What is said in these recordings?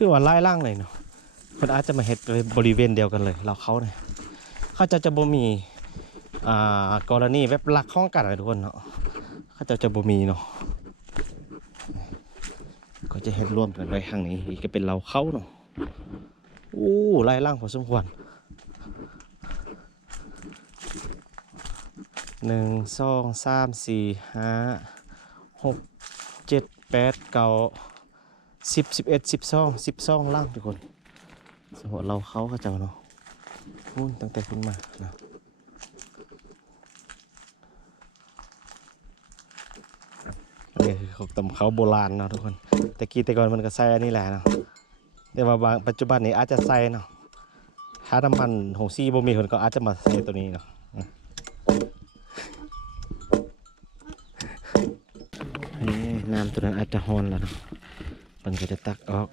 ชื่อว่าไล่ล่างเลยเนาะมันอาจจะมาเฮ็ดบริเวณเดียวกันเลย เราเขาเนี่ยเขาจะจะบ่มีอ่ากรณีแบบลักข้องกันอะทุกคนเนาะเขาจะจะบ่มีเนาะก็จะเฮ็ดร่วมกันไว้ข้างนี้อีกก็เป็นเราเขาเนาะอู้ไล่ล่างพอสมควรหนึ่งสองสามสี่ห้าหกเจ็ดแปดเก้า สิบสิบเอ็ดสิบสองสิบสองล่างทุกคนสมมติเราเขาก็จะเนาะพูนตั้งแต่คุณมาเนาะนี่คือของตำเขาโบราณเนาะทุกคนแต่กี้แต่ก่อนมันก็ใส่อันนี้แหละเนาะแต่ว่าบางปัจจุบันนี้อาจจะใส่เนาะถ้าน้ำมันหงซี่บ่มีคนก็อาจจะมาใส่ตัวนี้เนาะนี่น้ำตัวนั้นอาจจะฮอนแล้วเนาะ มันก็จะตักออก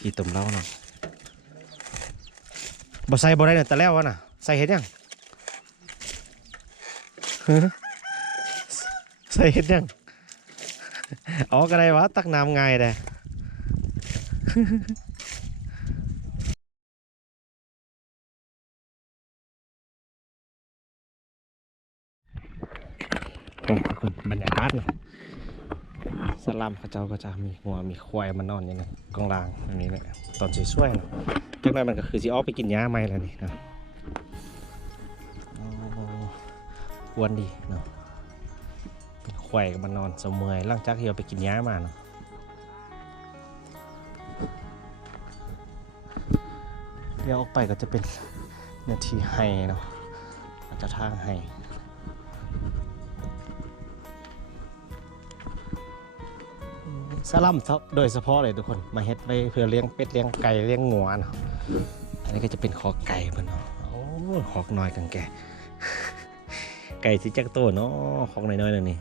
ที่ต้มเล้าเนาะบ่ใส่บ่ได้เนี่ยแต่แล้ววะน่ะใส่เห็ดยังใส่เห็ดยังออกอะไรวะตักน้ำง่ายเลยโอ้คุณบรรยากาศเนาะ สลัมเขาเจ้าก็จะมีหัวมีควายมานอนอย่างนี้กองรางอย่างนี้แหละตอนสวยๆเนาะจากนั้นมันก็คือสิออกไปกินหญ้าไหมแล้วนี่นะอ้วนดีเนาะเป็นควายก็มานอนสมเมอยหลังจากที่เราไปกินหญ้ามาเนาะเดี๋ยวออกไปก็จะเป็นนาทีไฮเนาะจะทางไฮ สลัมโดยเฉพาะเลยทุกคน มาเฮ็ดไว้เพื่อเลี้ยงเป็ดเลี้ยงไก่เลี้ยงงัวเนาะอันนี้ก็จะเป็นคอไก่เพิ่นเนาะโอ้คอกน้อยกังแกไก่สิจักโตเนาะคอกน้อยๆนั่นนี่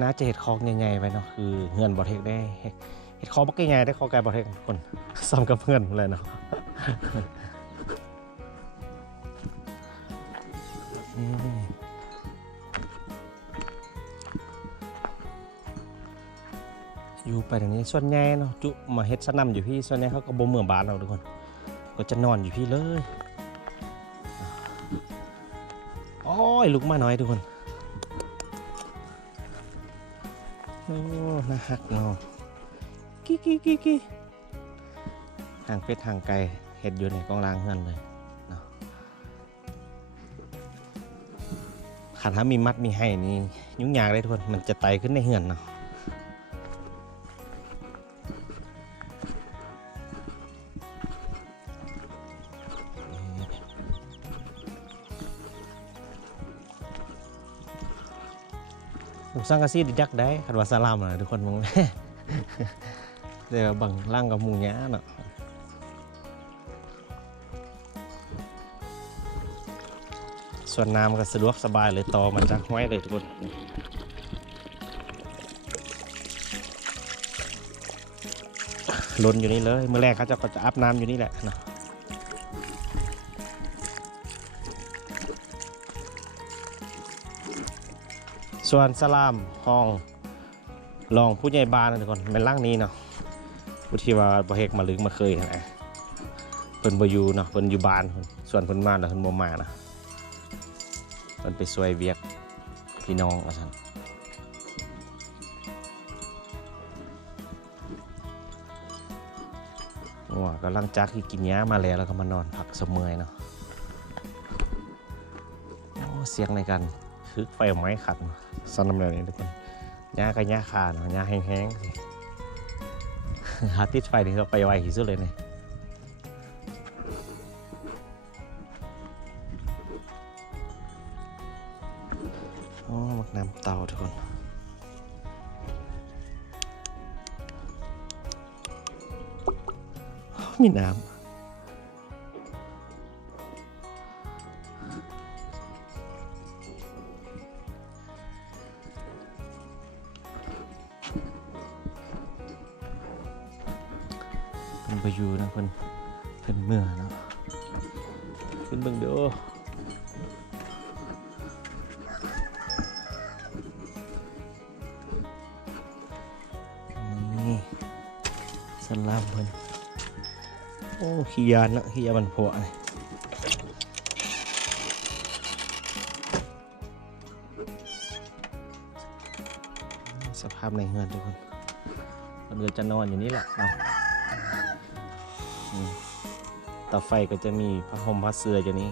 น่าจะเห็ดคอกใหญ่ๆไว้เนาะคือเฮือนบ่เทกได้เฮ็ดเห็ดคอกบักใหญ่ได้คอไก่บ่เทกคนซ้ำกับเพื่อนเลยเนาะ อยู่ไปทางนี้ส่วนใหญ่เนาะจุมาเฮ็ดสนำอยู่พี่ส่วนใหญ่เขาก็บ่เมืองบ้านเราทุกคน ก็จะนอนอยู่พี่เลยโอ้ยลุกมาหน่อยทุกคนโอ้น่าฮักเนาะกี้กี้กี้กี้ห่างเป็ดห่างไก่เห็ดอยู่ในกองรางเฮือนเลยขันถ้ามีมัดมีให้นี่ยุ่งยากเลยทุกคนมันจะไตขึ้นในเหือนเนาะ ผมสร้างกระซีดิจักได้ขันว่าสลามนะทุกคนมองเดี๋ยวบังล่างกับหมูยะเนาะส่วนน้ำก็สะดวกสบายเลยต่อมาจากห้วยเลยทุกคนลนอยู่นี่เลยเมื่อแรกเขาจะก็จะอาบน้ำอยู่นี่แหละเนาะ ส่วนสลามห้องรองผู้ใหญ่บ้านนะทุกคนเป็นร่างนี้เนาะผู้ที่ว่าบ่เฮกมาลึกมาเคยนะเพิ่นบ่อยู่เนาะเพิ่นอยู่บ้านส่วนเพิ่นมาแล้วเพิ่นบ่มานะมันไปซวยเวียกพี่น้องว่าซั่นว่าก็หลังจากที่กินหญ้ามาแล้วแล้วก็มานอนพักสมเมอยเนาะโอ้เสียงในการคึกไฟไม้ขัดเนาะ สนำแนวนี้ทุกคนหญ้าก็หญ้าขาดเนาะหญ้าแห้งๆสิหาติดไฟนี่ก็ไปไวที่สุดเลยเนี่ยโอ้มักน้ำเตาทุกคนมีน้ำ อยู่นะเพิ่นเพิ่นเมื่อเนาะขึ้นเบิ่งเด้อนี่สลามเพิ่นโอ้ขี้ยานนะขี้ยาบันพวะเลสภาพในเงินทุกคนมันก็จะนอนอยู่นี่แหละเอา ต่อไฟก็จะมีผ้าห่มผ้าเสื้ออยู่นี้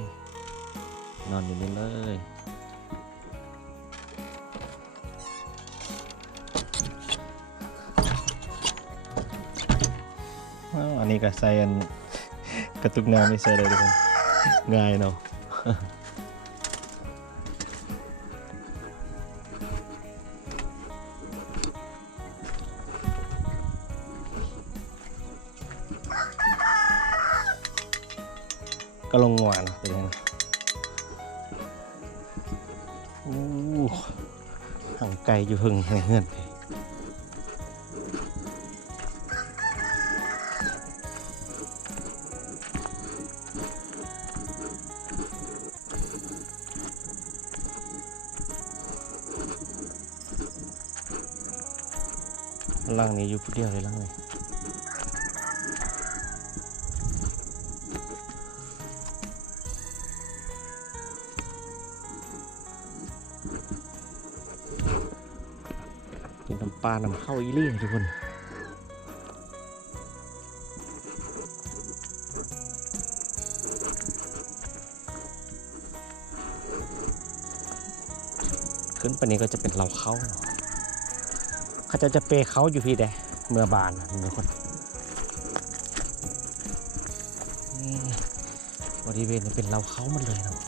นอนอยู่นี่เลยอันนี้ก็ใส่อันกระตุกน้ำไม่ใส่เลยทุกคนง่ายเนาะ ก็ลงงวนเป็นยังไงโอ้ห่างไกลอยู่หึงในเฮือนล่างนี้อยู่ผู้เดียวเลยล่างนี้ ลานำเข้าอีเลี่ยทุกคนขึ้นไปนี้ก็จะเป็นเราเข้าเนาะเขาจะจะเปย์เขาอยู่พี่เด้เมื่อบานนะทุกคนบริเวณนี้เป็นเราเขาหมดเลยเนาะ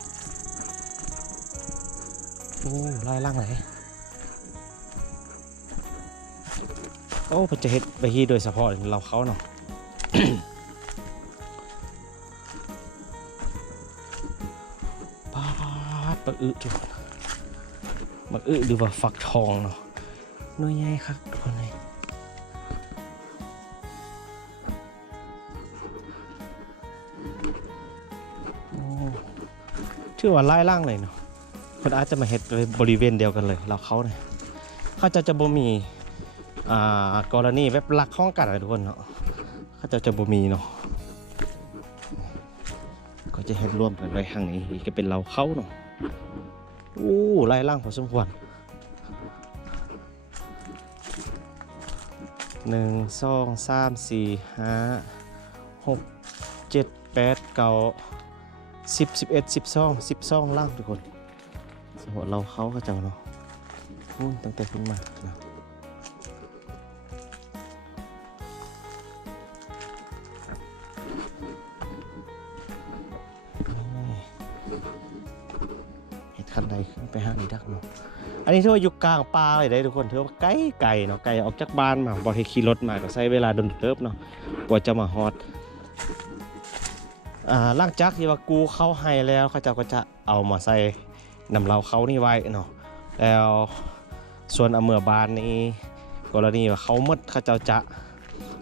โอ้ไล่ล่างไหน โอ้เพิ่นจะเฮ็ดไปฮีโดยเฉพาะเราเขาเนาะปาดปักอึทุกคนปักอึหรือว่าฟักทองเนาะหน่วยใหญ่ครับทุกคนเลยโอ้ถือว่าไล่ล่างเลยเนาะคนอาจจะมาเห็ดเลยบริเวณเดียวกันเลย เราเขาเนี่ยเขาจะจะบ่มี อ่ากรณีแบบลักข้องกันเลยทุกคนเนาะเขาจะจะบ่มีเนาะก็จะเห็ดร่วมกันไว้ข้างนี้อีกก็เป็นเราเขาเนาะโอ้ไล่ล่างพอสมควรหนึ่งสองสามสี่ห้าหกเจ็ดแปดเก้าสิบสิบเอ็ดสิบสองสิบสองล่างทุกคนสมมติเราเขาก็เจ้าเนาะอู้ยตั้งแต่ขึ้นมานะ อันนี้ถือว่าอยู่กลางป่าเลยได้ทุกคนถือว่าไกลไกลเนาะไกลออกจากบ้านมาบอให้ขี่รถมาก็ใช้เวลาโดนเติบเนาะกว่าจะมาฮอดอ่าล่างจากที่ว่ากูเข้าให้แล้วเขาเจ้าก็จะเอามาใส่นำเราเขานี่ไว้เนาะแล้วส่วนอเมื่อบานนี้กรณีว่าเขามดเขาเจ้าจะ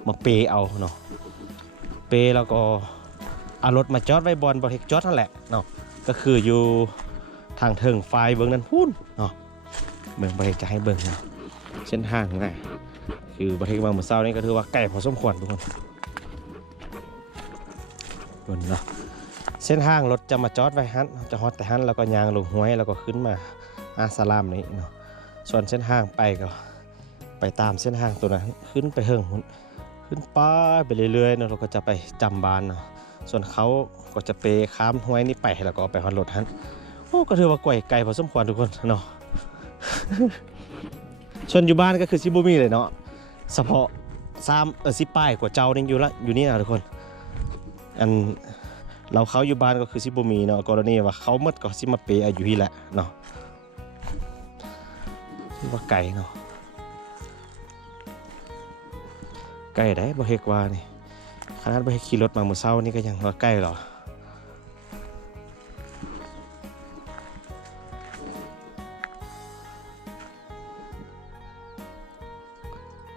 มาเปเอาเนาะเปแล้วก็เอารถมาจอดไว้บนบริเทคจอดนั่นแหละเนาะก็คืออยู่ ทางเทิงไฟเบื้งนั้นพูนเนาะเบิ่งประเทศจะให้เบิ่งเนาะเส้นทางนะคือประเทศบางหมู่เศร้านี่ก็ถือว่าไกลพอสมควรทุกคนเบิ่งเนาะเส้นทางรถจะมาจอดไว้ฮันจะฮอดแต่ฮันแล้วก็ยางลงห้วยแล้วก็ขึ้นมาอาสลามนี้เนาะส่วนเส้นทางไปก็ไปตามเส้นทางตัวนั้นขึ้นไปเฮิงหุ่นขึ้นป้าไปเรื่อยๆเนาะเราก็จะไปจำบานเนาะส่วนเขาก็จะไปข้ามห้วยนี้ไปแล้วก็ไปฮอดรถฮัน โอ้ก็ถือว่าไกลไกลพอสมควรทุกคนเนาะส่วนอยู่บ้านก็คือซิบูมีเลยเนาะเฉพาะซามเออซิป้ายกว่าเจ้านี่อยู่ละอยู่นี่นะทุกคนอันเราเขาอยู่บ้านก็คือซิบูมีเนาะกรณีว่าเขาหมดก็ซิมาเปย์อายุที่แหละเนาะว่าไก่เนาะไก่ได้บ่เฮกว่านี่ขนาดบ่เฮกขี่รถมาเมื่อเช้านี่ก็ยังว่าใกล้หรอ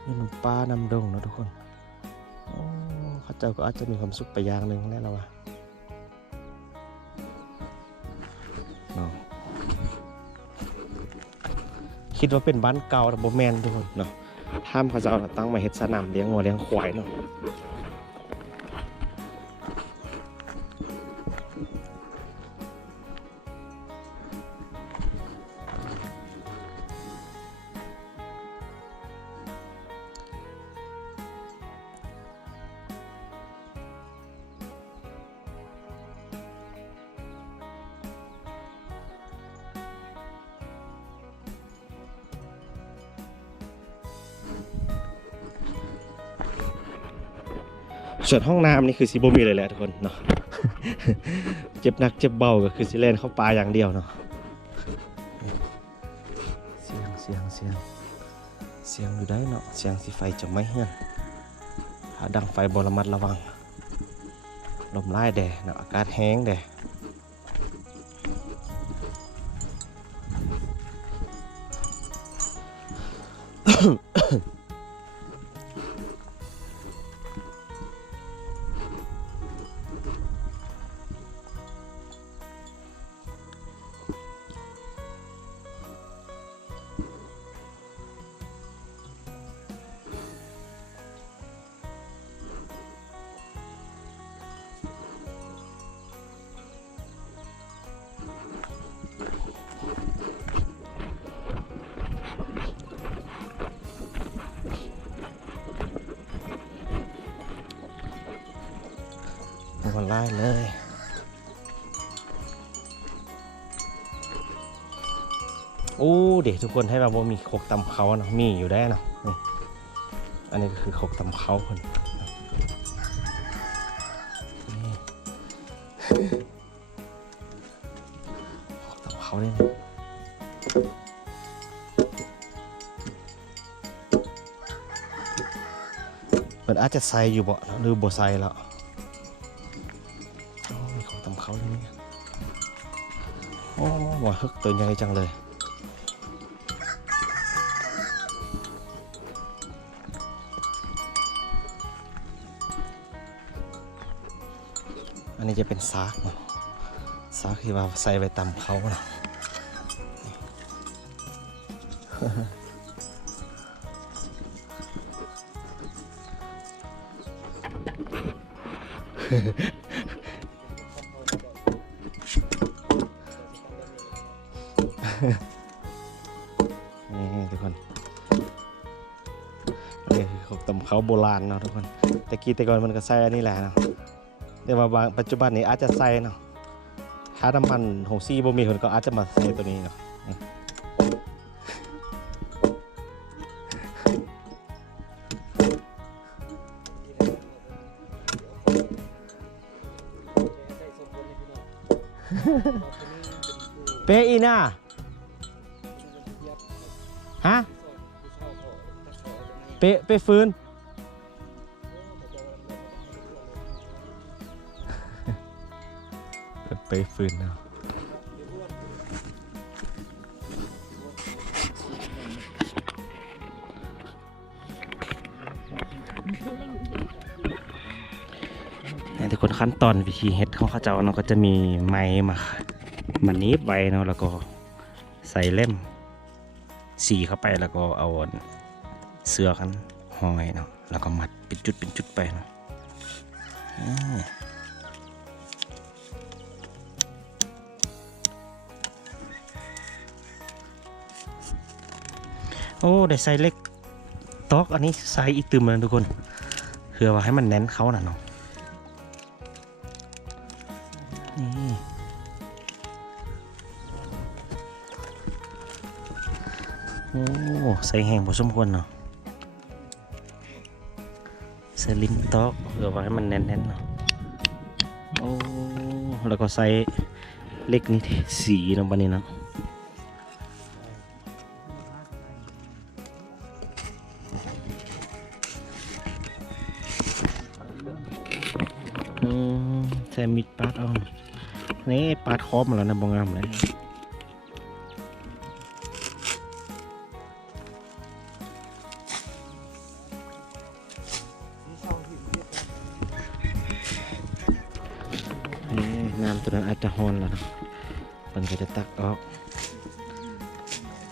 นี่มันป้านำดงนะทุกคนข้าเจ้าก็อาจจะมีความสุขไปอย่างหนึ่งแน่ละวะเนคิดว่าเป็นบ้านเก่าแต่โบแมนทุกคนเนาะถ้ามเขาจะเอาตั้งมาเฮ็ดสนามเลี้ยงวัวเลี้ยงควายเนาะ ส่วนห้องน้ำนี่คือซิบมีเลยแหละทุกคนเนาะเจ็บนักเจ็บเบาก็คือสิเล่นเข้าปลาอย่างเดียวเนาะเสียงเสียงเสียงเสียงอยู่ได้เนาะเสียงสิไฟจะไม่เฮือนถ้าดังไฟบระมัดระวังลมไล่แดดเนาะอากาศแห้งแดดมั โอ้เด็กทุกคนให้เราบ่มีโคกตำเขาเนาะมีอยู่ได้เนาะนี่อันนี้ก็คือโคกตำเขาคนนี่โคกตำเขาเนี่ยมันอาจจะใส่อยู่บ่เนาหรือบ่ใส่แล้วโอ้มีของตำเขาด้วยเนี่ยโอ้หวาฮึกตัวใหญ่จังเลย อันนี้จะเป็นซากนะซากที่ว่าใส่ไปตำเขาเนาะนี่ทุกคนนี่คือของตำเขาโบราณเนาะทุกคน แต่กี้แต่ก่อนมันก็ใส่อันนี้แหละเนาะ แต่ว่าบางปัจจุบันนี้อาจจะใส่เนาะถ้าน้ำมันหงซี่บ่มีคนก็อาจจะมาใส่ตัวนี้เนาะเปอีน่าฮะเปเปฟื้น เปฟื้นเนาะเนี่ยทุกคนขั้นตอนวิธีเฮ็ดของเขาเจ้าเนาะก็จะมีไม้มามันนี้ไว้เนาะแล้วก็ใส่เล่ม สีเข้าไปแล้วก็เอาเสื้อกันห้อยเนาะแล้วก็มัดเป็นจุดเป็นจุดไปเนาะ โอ้ได้ใส่เล็กตอกอันนี้ใส่อีกตึมเลยทุกคนเพื่อว่าให้มันแน่นเขาหน่ะเนาะนี่โอ้ใส่แห้งพอสมควรเนาะใส่ลิ้นตอกเพื่อไว้ให้มันแน่นๆเนาะโอ้แล้วก็ใส่เล็กนี่สีนาะบันนี้เนาะ คอมาแล้วนะบงงามเลยนี่น้ำตัวนั้นอาจจะฮอนแล้วนาะมันก็จะตักออก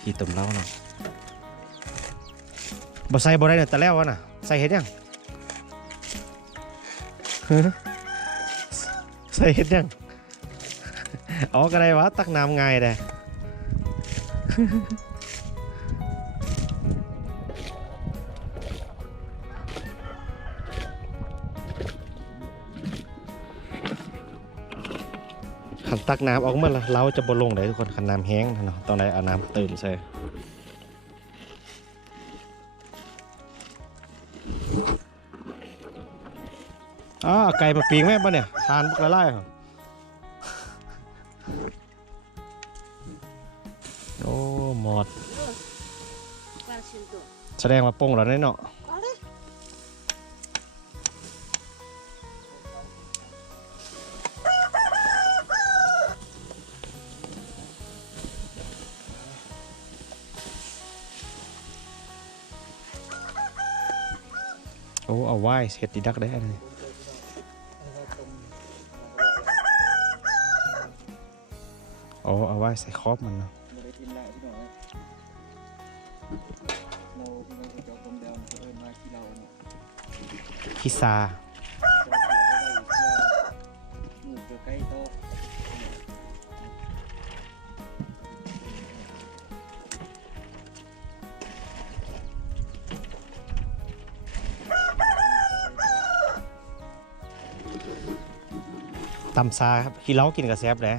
ที่ต้มเล้าเนาะบ่ใส่บ่ได้เนี่ยแต่แล้ววะน่ะ ใส่เฮ็ดยังใส่เฮ็ดยัง อ๋อก็ได้วะตักน้ำไง่ายได้ขันตักน้ำออกมาละเราจะบนลงได้ทุกคนขันน้ำแห้งเนาะตองได้เอาน้ำเติมใส่อ๋อไก่มาปีงแม่ปะเนี่ยทานกละลายเหรอ โอ้หมด Para sentou. แสดงว่าโป้งแล้วเนาะ Olha. โอ้เอาไว้เสร็จดีดักได้เลยาใส่ครอบมันเนาะคิซาตำซาครับขี้เล้ากินกับแซบเลย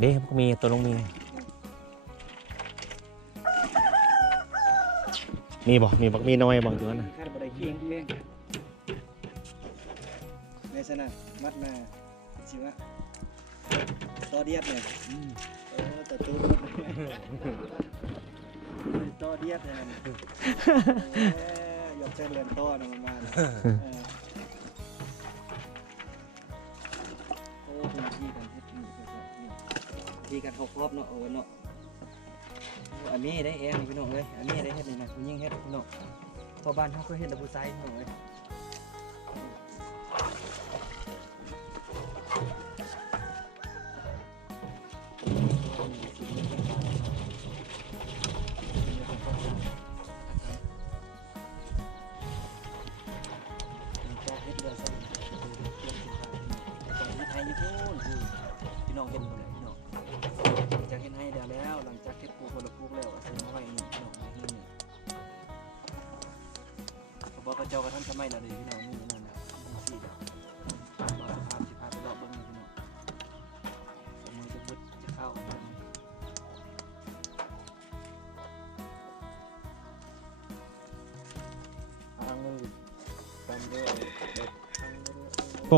เด้มันก็มีตัวลงมี มีบอกมีบอกมีน้อยบอกอยู่นั่นนะคาดบ่ได้เคียงเพียงในสนะมัดมาสิวะต่อเดียดเนี่ยเออแต่ตู้ต่อเดียดเนี่ยเออยกเส้นเรียนต่อนะมันมาเนี่ยเออโอ้ เขาครอบเนาะเออเนาะอันนี้ได้เองนี่พี่น้องเลยอันนี้ได้เฮ็ดนี่นะคุณยิ่งเฮ็ดพี่น้องพอบ้านเขาก็เฮ็ดแต่ผู้ชายพี่น้องเลย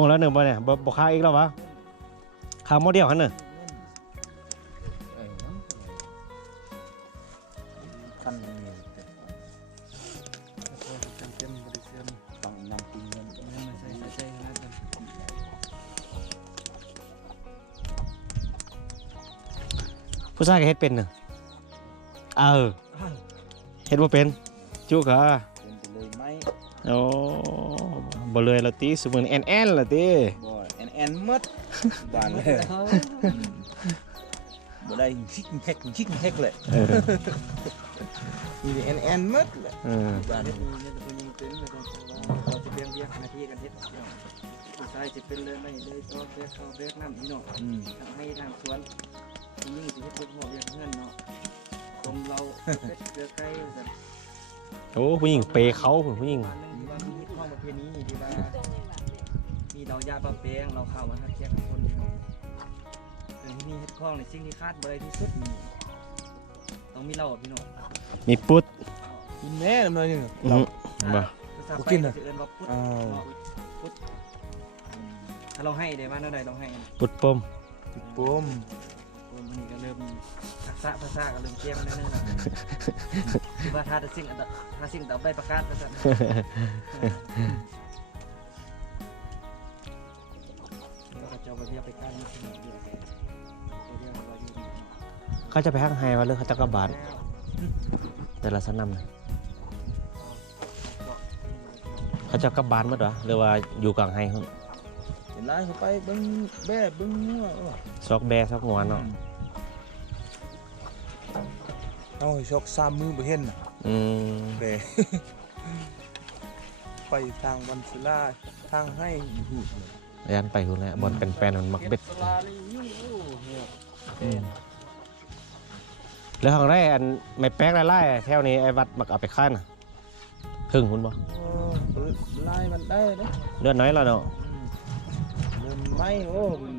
งแล้วหนึ่งบ่เนี่ยบ่บ่ค้าอีกแล้ววะค้าโมเดลคันหนึ่งคันนี้จำเป็นบริเวณต้องนำกินเงินไม่ใช่ไม่ใช่ขนาดนั้นผู้ชายก็เฮ็ดเป็นเน่ะเอออ้าวเฮ็ดบ่เป็น จุกอะเป็นไปเลยไหมโอ้ บ่เลยละติสมือนี้แอนแอนละติบ่แอนแอนหมดบ้านเลยบ่ได้ชิกแฮกชิกแฮกเลยเออมีแต่แอนแอนหมดเลยเออบ้านเฮ็ดมีเนี่ยจะเป็นยิงเป็นแล้วก็เราจะเบี้ยงเบี้ยงหน้าที่กันเฮ็ดผู้ชายจะเป็นเลยไม่เลยก็เบี้ยเขาเบี้ยน้ำนี่เนาะอืมทำให้ทางสวนยิ่งสิเฮ็ดเบี้ยหัวเบี้ยเพื่อนเนาะคมเราเป็ดเกลือไก่กันโอ้ผู้หญิงเปย์เขาพุ่นผู้หญิง ที่ว่ามีเรายาปลาแปงเราเข้ามาทักแขกคนพี่น้องเรื่องที่มีเฮ็ดข้องในสิ่งที่คาดบ่ได้ที่สุดนี่ต้องมีเราอะพี่น้องมีปุ๊ดกินแม่น้ำหน่อยหนึงอือบ่ภาษาบ่ไปกินน่ะจะเอิ้นว่าพุทธอ้าวเนาะพุทธอืมถ้าเราให้ได้มาเท่าใดเราให้อันปุ๊ดปมปุ้มคนนี้ก็เริ่มทัก ษะภาษาก็เริ่มเก่งแล้วนึงแล้วคือว่าถ้าจะสิ่งอันตถ้าสิ่งต่อไปประกาศภาษาเราจะเอาไปเรียกไปการนี่สิเนาะเรียกไปเรียกว่าอยู่นี่เนาะเขาจะไปฮักไฮว่าเลือกเขาจะกลับบานแต่ละสนำน่ะเขาจะกลับบานหมดวะหรือว่าอยู่กลางไฮพุ่นเห็นหลายเขาไปเบิ่งแบ่เบิ่งงัวเออซอกแบซอกงวนเนาะ เอาให้ชอกสามมือบ่เห็นน่ะอืมเบไปทางวันศิลาทางให้อยู่หูเลยยันไปหุ่นแล้วบอลเป็นแปลนมันมักเบ็ดสลานี่ยุ่งโอ้เนี่ยอืมแล้วทางแรกอันไม่แป๊กไล่ๆแถวนี้ไอ้วัดมักเอาไปค้านน่ะถึงคุณบ่เออไล่มันได้นะเลือดน้อยแล้วเนาะเริ่มไหม่โอ้มัน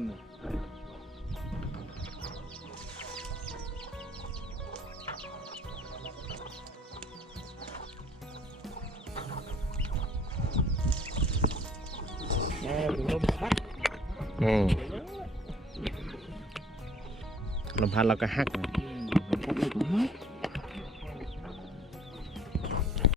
อืมลมพัดเราก็หักนะ